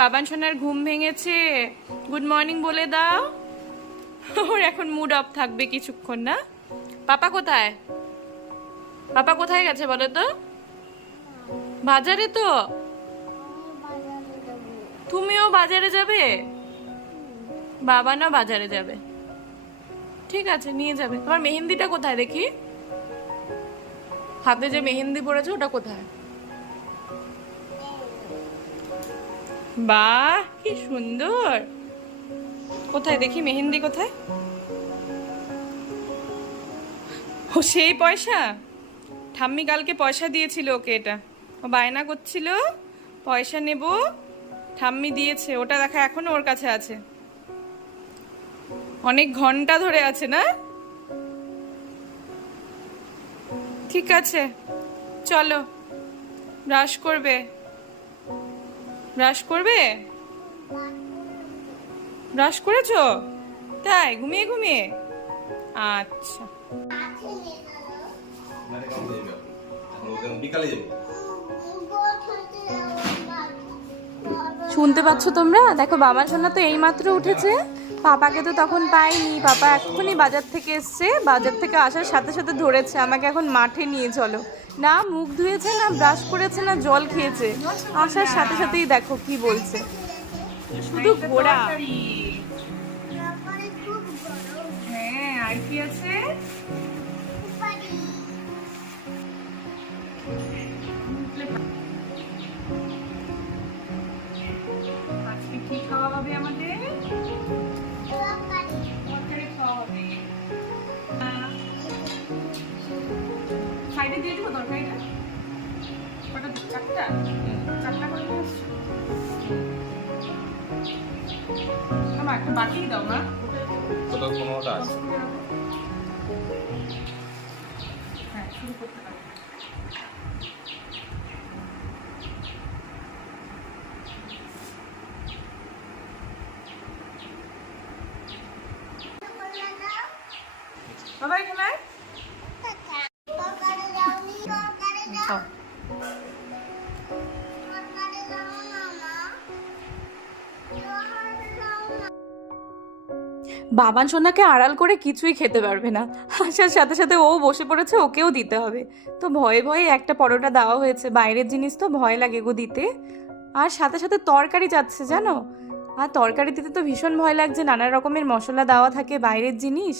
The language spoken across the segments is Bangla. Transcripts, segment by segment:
বাবান সোনার ঘুম ভেঙেছে, গুড মর্নিং বলে দাও। ওর এখন মুড অফ থাকবে কিছুক্ষণ, না? পাপা কোথায়? পাপা কোথায় গেছে বলো তো? বাজারে তো। তুমিও বাজারে যাবে? বাবা না বাজারে যাবে, ঠিক আছে নিয়ে যাবে। তোমার মেহেন্দিটা কোথায় দেখি? হাতে যে মেহেন্দি পড়েছে ওটা কোথায়? বাহ কি সুন্দর, কোথায় দেখি মেহেন্দি কোথায়? ও সেই পয়সা, ঠাম্মি কালকে পয়সা দিয়েছিল ওকে, এটা ও বায়না করছিল পয়সা নেব, ঠাম্মি দিয়েছে, ওটা দেখা এখনো ওর কাছে আছে, অনেক ঘন্টা ধরে আছে না? ঠিক আছে চলো, ব্রাশ করবে? ব্রাশ করবে? ব্রাশ করেছো? তাই ঘুমিয়ে ঘুমিয়ে? আচ্ছা শুনতে পাচ্ছ তোমরা? দেখো বাবা সোনা তো এইমাত্র উঠেছে, পাপাকে তো তখন পাইনি, পাপা এক্ষুনি বাজার থেকে এসছে, বাজার থেকে আসার সাথে সাথে ধরেছে আমাকে এখন মাঠে নিয়ে চলো। না মুখ ধুয়েছে, না ব্রাশ করেছে, না জল খেয়েছে, আসার সাথে সাথেই দেখো কি বলছে, শুধু ঘোড়া। হ্যাঁ আর কি আছে? আজকে কি খাওয়া হবে আমাদের? তরকারি খাওয়া হবে। সাইডে দিয়ে দেবো তরকারিটা, কটা? চারটা? চারটা করে আসছো? আমার একটা বাটিই দাও না, ওটা কোনোটা আছে। হ্যাঁ শুরু করতে পারি। বাবা এখানে বাবান সোনাকে আড়াল করে কিছুই খেতে পারবে না, আসার সাথে সাথে ও বসে পড়েছে, ওকেও দিতে হবে। তো ভয়ে ভয়ে একটা পরোটা দেওয়া হয়েছে, বাইরের জিনিস তো ভয় লাগে গো দিতে, আর সাথে সাথে তরকারি যাচ্ছে জানো, আর তরকারি দিতে তো ভীষণ ভয় লাগছে, নানা রকমের মশলা দেওয়া থাকে বাইরের জিনিস।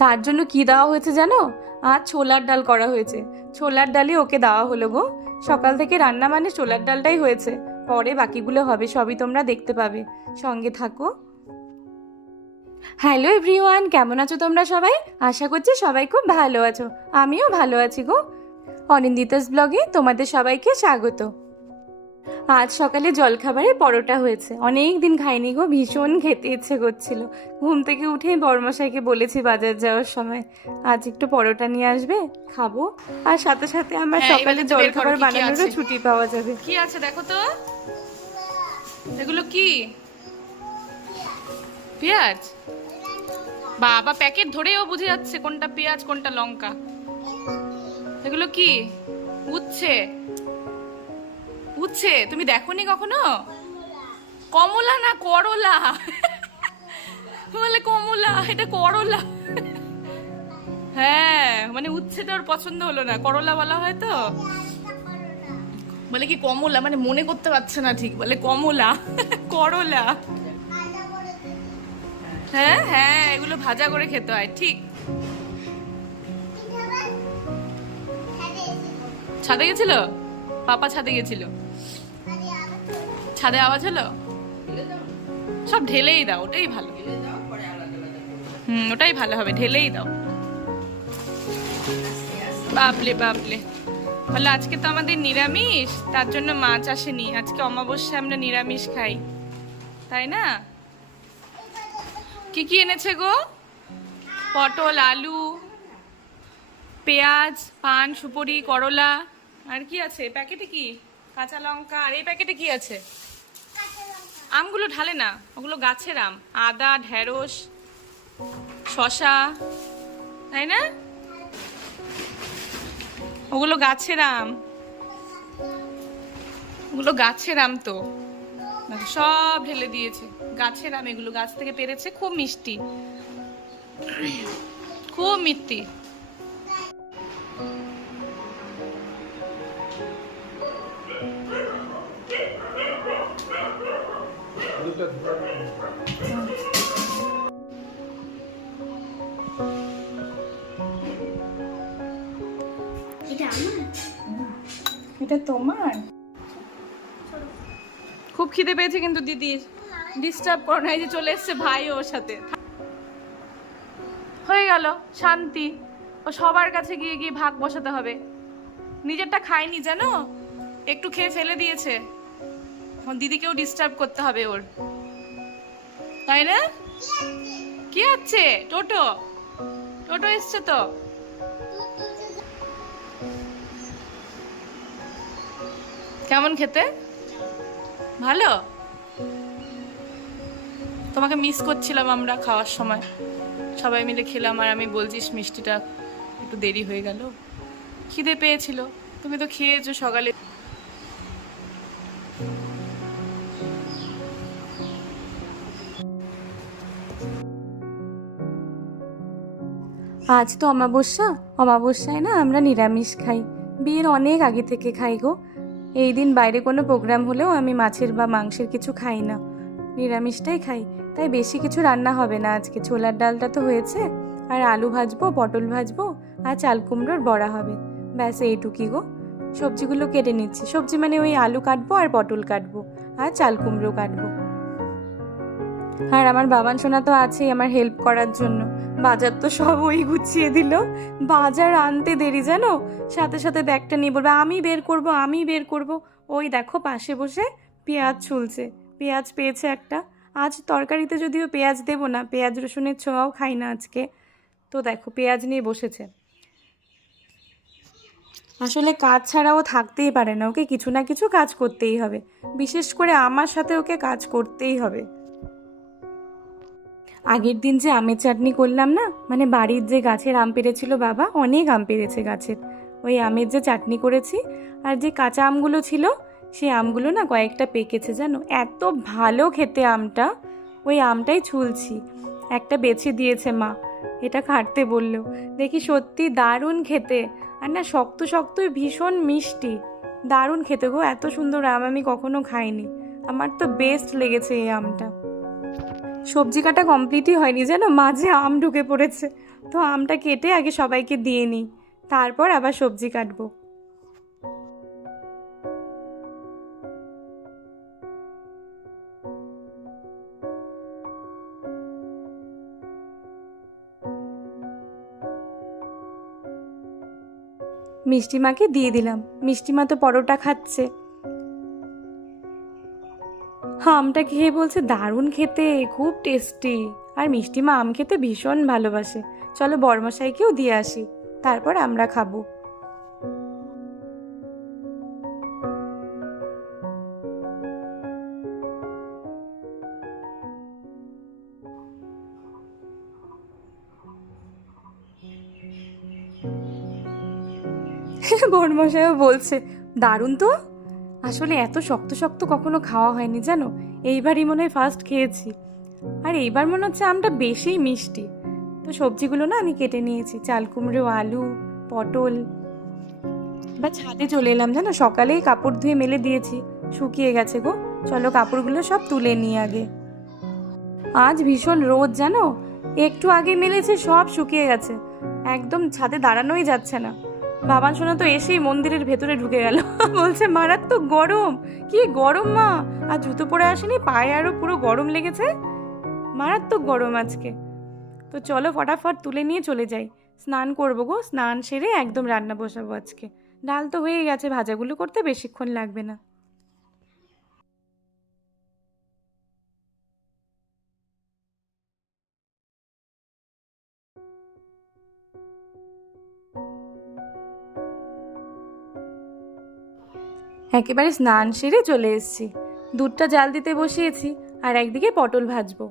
তার জন্য কি দেওয়া হয়েছে জানো? আর ছোলার ডাল করা হয়েছে, ছোলার ডালই ওকে দেওয়া হলো গো। সকাল থেকে রান্না মানে ছোলার ডালটাই হয়েছে, পরে বাকিগুলো হবে, সবই তোমরা দেখতে পাবে, সঙ্গে থাকো। হ্যালো এভরিওয়ান, কেমন আছো তোমরা সবাই? আশা করছি সবাই খুব ভালো আছো, আমিও ভালো আছি গো। অনিন্দিতাস ব্লগে তোমাদের সবাইকে স্বাগত। আজ সকালে জলখাবারে পরোটা হয়েছে, অনেক দিন খাইনি গো, ভীষণ খেতে ইচ্ছে করছিল। ঘুম থেকে উঠেই বড়মশাইকে বলেছি বাজার যাওয়ার সময় আজ একটু পরোটা নিয়ে আসবে, খাবো, আর সাথে সাথে আমার সকালে জলখাবার বানানোরও ছুটি পাওয়া যাবে। কি আছে দেখো তো, এগুলো কি? পেঁয়াজ? বাবা প্যাকেট ধরেও বুঝে যাচ্ছে কোনটা পেঁয়াজ কোনটা লঙ্কা। এগুলো কি? উচ্ছে? উচ্ছে তুমি দেখোনি কখনো? কমলা না করলা? বলে কমলা, এটা করলা। হ্যাঁ মানে উচ্ছেটা ওর পছন্দ হলো না, করলা বলা হয় তো, বলে কি কমলা, মানে মনে করতে পারছে না ঠিক, বলে কমলা। করলা। হ্যাঁ হ্যাঁ এগুলো ভাজা করে খেতে হয়, ঠিক। ছাদে গেছিল পাপা? ছাদে গেছিল, ছাদে আওয়াজ হলো? সব ঢেলেই দাও, ওটাই ভালো। ওটাই ভালো হবে, ঢেলেই দাও। বাপলে বাপলে, বলে আজকে তো আমাদের নিরামিষ, তার জন্য মাছ আসেনি, আজকে অমাবস্যা, আমরা নিরামিষ খাই, তাই না? কি কি এনেছে গো? পটল, আলু, পেঁয়াজ, পান সুপারি, করলা, আর কি আছে প্যাকেটে? কি কাঁচা লঙ্কা। আর এই প্যাকেটে কি আছে? আমগুলো ঢালে না, ওগুলো গাছের আম, আদা, ঢেঁড়স, শশা, তাই না? ওগুলো গাছের আম, ওগুলো গাছের আম তো। দেখো সব ঢেলে দিয়েছে। গাছের আম এগুলো, গাছ থেকে পেরেছে, খুব মিষ্টি, খুব মিষ্টি। এটা তোমার? খুব খিদে পেয়েছে কিন্তু দিদির, ডিস্টার্ব করো না। এই যে চলে এসছে ভাই ওর সাথে। হয়ে গেল শান্তি। ও সবার কাছে গিয়ে গিয়ে ভাগ বসাতে হবে, নিজেরটা খায়নি জানো, একটু খেয়ে ফেলে দিয়েছে। এখন দিদিকেও ডিস্টার্ব করতে হবে ওর, তাই না? কি আছে? টোটো, টোটো এসছে তো। কেমন খেতে? ভালো? তোমাকে মিস করছিলাম আমরা খাওয়ার সময়, সবাই মিলে খেলাম আর আমি বলছিস মিষ্টিটা একটু দেরি হয়ে গেল, খিদে পেয়েছিল। তুমি তো খেয়েছো সকালে। আজ তো অমাবস্যা, অমাবস্যায় না আমরা নিরামিষ খাই, বিয়ের অনেক আগে থেকে খাই গো। এই দিন বাইরে কোনো প্রোগ্রাম হলেও আমি মাছের বা মাংসের কিছু খাই না, নিরামিষটাই খাই। তাই বেশি কিছু রান্না হবে না আজকে। ছোলার ডালটা তো হয়েছে, আর আলু ভাজবো, পটল ভাজবো, আর চাল কুমড়োর বড়া হবে, ব্যাস এইটুকুই গো। সবজিগুলো কেটে নিচ্ছি, সবজি মানে ওই আলু কাটবো আর পটল কাটবো আর চাল কুমড়ো কাটবো। আর আমার বাবান সোনা তো আছেই আমার হেল্প করার জন্য। বাজার তো সব ওই গুছিয়ে দিল, বাজার আনতে দেরি জানো, সাথে সাথে ব্যাগটা নিয়ে বলবে আমি বের করব, আমি বের করব। ওই দেখো পাশে বসে পেঁয়াজ ছুলছে, পেঁয়াজ পেয়েছে একটা। আজ তরকারিতে যদিও পেঁয়াজ দেবো না, পেঁয়াজ রসুনের ছোঁয়াও খাই না আজকে, তো দেখো পেঁয়াজ নিয়ে বসেছে। আসলে কাজ ছাড়াও থাকতেই পারে না, ওকে কিছু না কিছু কাজ করতেই হবে, বিশেষ করে আমার সাথে ওকে কাজ করতেই হবে। আগের দিন যে আমের চাটনি করলাম না, মানে বাড়ির যে গাছের আম পেড়েছিল বাবা, অনেক আম পেড়েছে গাছের, ওই আমের যে চাটনি করেছি, আর যে কাঁচা আমগুলো ছিল সেই আমগুলো না কয়েকটা পেকেছে জানো, এত ভালো খেতে আমটা। ওই আমটাই ছুলছি, একটা বেছে দিয়েছে মা, এটা কাটতে বললো। দেখি সত্যি দারুণ খেতে, আর না শক্ত শক্ত ভীষণ মিষ্টি, দারুণ খেতে গো। এত সুন্দর আম আমি কখনো খাইনি, আমার তো বেস্ট লেগেছে এই আমটা। সবজি কাটা কমপ্লিটই হয়নি জানো, মাঝে আম ঢুকে পড়েছে, তো আমটা কেটে আগে সবাইকে দিয়ে নিই, তারপর আবার সবজি কাটবো। মিষ্টিমাকে দিয়ে দিলাম, মিষ্টিমা তো পরোটা খাচ্ছে। আমটা খেয়ে বলছে দারুণ খেতে, খুব টেস্টি। আর মিষ্টিমা আম খেতে ভীষণ ভালোবাসে। চলো বড়মশাইকেও দিয়ে আসি, তারপর আমরা খাবো। বড়মশাইও বলছে দারুণ তো। আসলে এত শক্ত শক্ত কখনো খাওয়া হয়নি জানো, এইবারই মনে হয় ফার্স্ট খেয়েছি। আর এইবার মনে হচ্ছে আমটা বেশি মিষ্টি। তো সবজিগুলো না আমি কেটে নিয়েছি, চাল কুমড়ো, আলু, পটল। বা ছাদে চলে এলাম জানো, সকালেই কাপড় ধুয়ে মেলে দিয়েছি, শুকিয়ে গেছে গো। চলো কাপড়গুলো সব তুলে নিই আগে। আজ ভীষণ রোদ জানো, একটু আগে মেলেছে সব শুকিয়ে গেছে, একদম ছাদে দাঁড়ানোই যাচ্ছে না। বাবান সোনা তো এসেই মন্দিরের ভেতরে ঢুকে গেল, বলছে মারাত্মক গরম। কি গরম মা, আর জুতো পরে আসেনি, পায়ে আরো পুরো গরম লেগেছে, মারাত্মক গরম আজকে। তো চলো ফটাফট তুলে নিয়ে চলে যাই, স্নান করবো গো, স্নান সেরে একদম রান্না বসাবো আজকে। ডাল তো হয়ে গেছে, ভাজাগুলো করতে বেশিক্ষণ লাগবে না। একেবারে স্নান সেরে চলে এসেছি, দুধটা জাল দিতে বসিয়েছি, আর একদিকে পটল ভাজবো,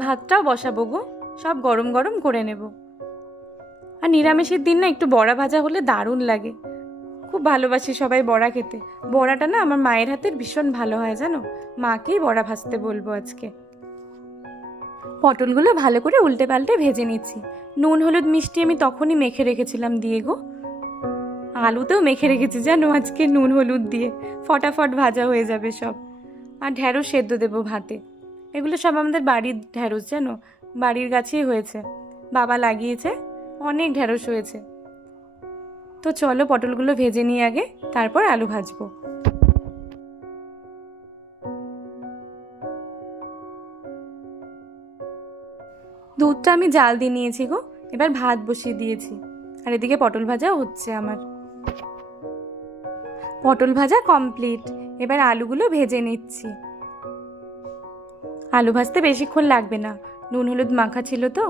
ভাতটাও বসাবো গো, সব গরম গরম করে নেব। আর নিরামিষের দিন না একটু বড়া ভাজা হলে দারুণ লাগে, খুব খুব ভালোবাসি সবাই বড়া খেতে। বড়াটা না আমার মায়ের হাতের ভীষণ ভালো হয় জানো, মাকেই বড়া ভাজতে বলবো আজকে। পটলগুলো ভালো করে উল্টে পাল্টে ভেজে নিচ্ছি। নুন হলুদ মিষ্টি আমি তখনই মেখে রেখেছিলাম দিয়ে গো। আলুতেও মেখে রেখেছি জানো আজকে নুন হলুদ দিয়ে, ফটাফট ভাজা হয়ে যাবে সব। আর ঢ্যাঁড়স সেদ্ধ দেবো ভাতে। এগুলো সব আমাদের বাড়ির ঢ্যাঁড়স জানো, বাড়ির গাছেই হয়েছে, বাবা লাগিয়েছে, অনেক ঢ্যাঁড়স হয়েছে। তো চলো পটলগুলো ভেজে নিই আগে, তারপর আলু ভাজবো। দুধটা আমি জাল দিয়ে নিয়েছি গো, এবার ভাত বসিয়ে দিয়েছি। আর এদিকে পটল ভাজাও হচ্ছে আমার। পটল ভাজা কমপ্লিট, এবার আলুগুলো ভেজে নিচ্ছি। আলু ভাজতে বেশিক্ষণ লাগবে না, নুন হলুদ মাখা ছিল তো,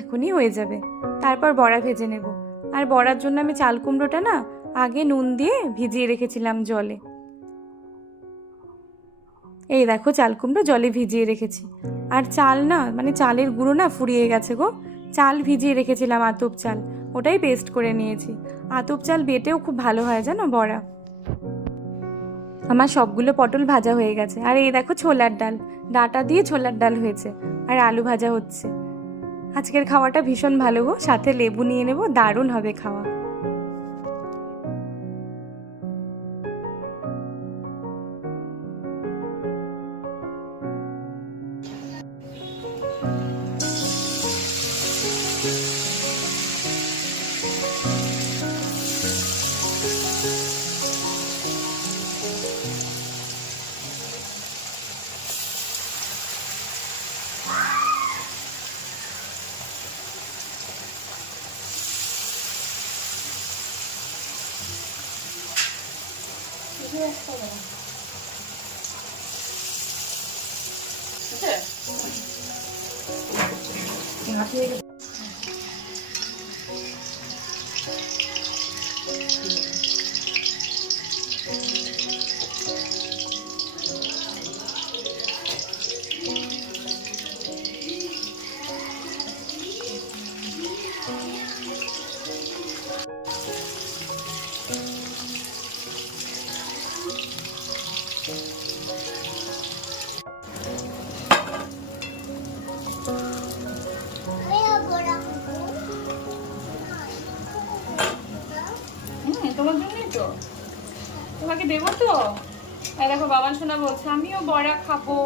এখনই হয়ে যাবে। তারপর বড়া ভেজে নেব। আর বড়ার জন্য আমি চাল কুমড়োটা না আগে নুন দিয়ে ভিজিয়ে রেখেছিলাম জলে। এই দেখো চাল কুমড়ো জলে ভিজিয়ে রেখেছি। আর চাল না মানে চালের গুঁড়ো না ফুরিয়ে গেছে গো, চাল ভিজিয়ে রেখেছিলাম আতপ চাল, ওটাই পেস্ট করে নিয়েছি। আতপ চাল বেটেও খুব ভালো হয় জানো বড়া। আমার সবগুলো পটল ভাজা হয়ে গেছে। আর এই দেখো ছোলার ডাল, ডাটা দিয়ে ছোলার ডাল হয়েছে। আর আলু ভাজা হচ্ছে। আজকের খাওয়াটা ভীষণ ভালো গো, সাথে লেবু নিয়ে নেবো, দারুণ হবে খাওয়া। তোমার জন্যই তো, তোমাকে দেবো তো। এই দেখো বাবান সোনা বলছে আমিও বড়া খাবো,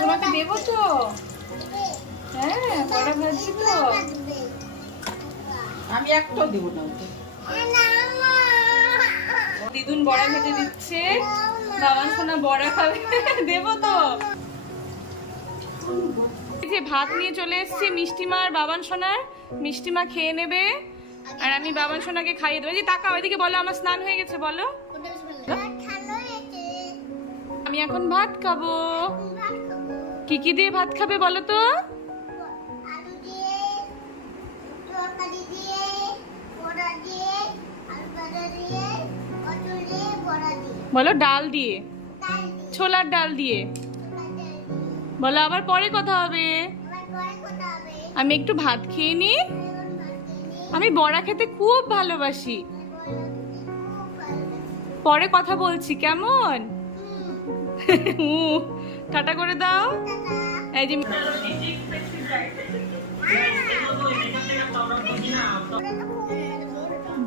তোমাকে দেবো তো। হ্যাঁ বড়া ভাজছি তো। আমি একটাও দেব না ওকে। দিদুন বড়া ভেজে দিচ্ছে, বাবান সোনা বড়া খাবে, দেবো তো। এই যে ভাত নিয়ে চলে এসেছি মিষ্টিমা আর বাবান সোনার, মিষ্টিমা খেয়ে নেবে আর আমি বাবান সোনাকে খাইয়ে দেবো। এই যে তাকাও এদিকে, বলো আমার স্নান হয়ে গেছে বলো। আমি এখন ভাত খাবো। কি কি দিয়ে ভাত খাবে বলো তো। বলো ডাল দিয়ে, ছোলার ডাল দিয়ে বলো। আবার পরে কথা হবে, আমি একটু ভাত খেয়ে নি। আমি বড়া খেতে খুব ভালোবাসি, পরে কথা বলছি কেমন। টাটা করে দাও। এই যে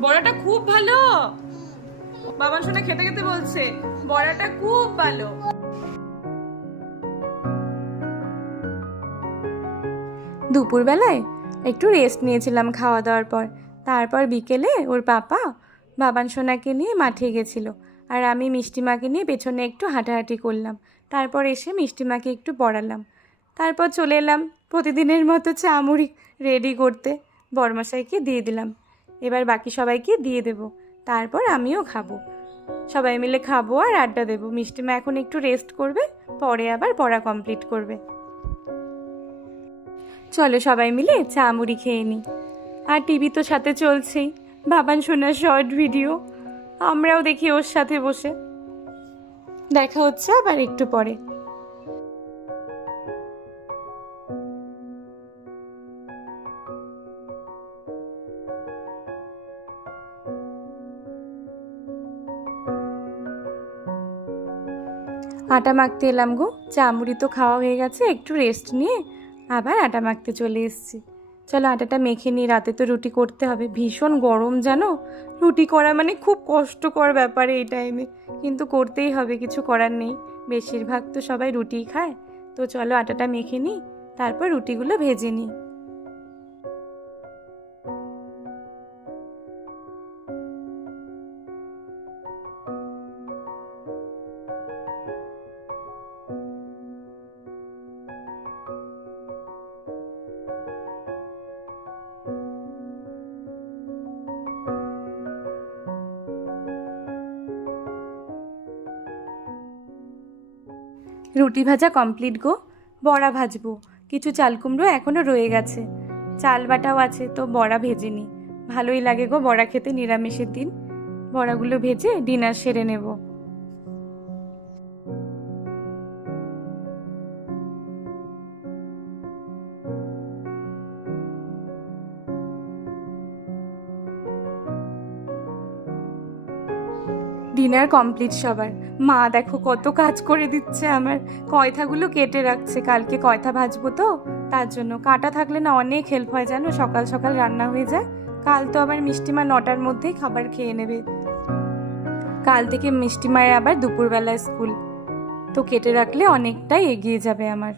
বড়াটা খুব ভালো, বাবা শোনা খেতে খেতে বলছে বড়াটা খুব ভালো। দুপুরবেলায় একটু রেস্ট নিয়েছিলাম খাওয়া দাওয়ার পর। তারপর বিকেলে ওর পাপা বাবান সোনাকে নিয়ে মাঠে গেছিল, আর আমি মিষ্টিমাকে নিয়ে পেছনে একটু হাঁটাহাঁটি করলাম। তারপর এসে মিষ্টিমাকে একটু পড়ালাম। তারপর চলে এলাম প্রতিদিনের মতো চা মুড়ি রেডি করতে, বড়মশাইকে দিয়ে দিলাম। এবার বাকি সবাইকে দিয়ে দেব, তারপর আমিও খাবো। সবাই মিলে খাবো আর আড্ডা দেবো। মিষ্টিমা এখন একটু রেস্ট করবে, পরে আবার পড়া কমপ্লিট করবে। চলো সবাই মিলে চা মুড়ি খেয়ে নিই। আর টিভি তো সাথে চলছেই, বাবান সোনার শর্ট ভিডিও, আমরাও দেখি ওর সাথে বসে। দেখা হচ্ছে আবার একটু পরে। আটা মাখতে এলাম গো। চা মুড়ি তো খাওয়া হয়ে গেছে, একটু রেস্ট নিয়ে আবার আটা মাখতে চলে এসেছি। চলো আটাটা মেখে নিই, রাতে তো রুটি করতে হবে। ভীষণ গরম জানো, রুটি করা মানে খুব কষ্টকর ব্যাপার এই টাইমে, কিন্তু করতেই হবে, কিছু করার নেই। বেশিরভাগ তো সবাই রুটিই খায়। তো চলো আটাটা মেখে নিই, তারপর রুটিগুলো ভেজে নিই। রুটি ভাজা কমপ্লিট গো। বড়া ভাজবো, কিছু চাল কুমড়ো এখনও রয়ে গেছে, চাল বাটাও আছে, তো বড়া ভেজে নিই। ভালোই লাগে গো বড়া খেতে নিরামিষের দিন। বড়াগুলো ভেজে ডিনার সেরে নেব। ডিনার কমপ্লিট সবার। মা দেখো কত কাজ করে দিচ্ছে আমার, কয়থাগুলো কেটে রাখছে, কালকে কয়থা ভাজবো তো, তার জন্য। কাটা থাকলে না অনেক হেল্প হয় জানো, সকাল সকাল রান্না হয়ে যায়। কাল তো আবার মিষ্টিমা 9টার মধ্যেই খাবার খেয়ে নেবে। কাল থেকে মিষ্টিমায়ের আবার দুপুরবেলা স্কুল, তো কেটে রাখলে অনেকটাই এগিয়ে যাবে আমার।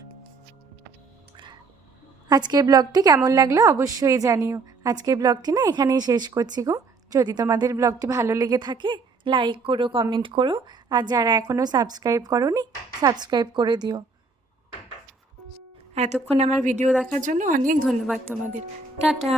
আজকের ব্লগটি কেমন লাগলো অবশ্যই জানিও। আজকের ব্লগটি না এখানেই শেষ করছি গো। যদি তোমাদের ব্লগটি ভালো লেগে থাকে লাইক করো, কমেন্ট করো, আর যারা এখনও সাবস্ক্রাইব করোনি সাবস্ক্রাইব করে দিও। এতক্ষণ আমার ভিডিও দেখার জন্য অনেক ধন্যবাদ তোমাদের। টাটা।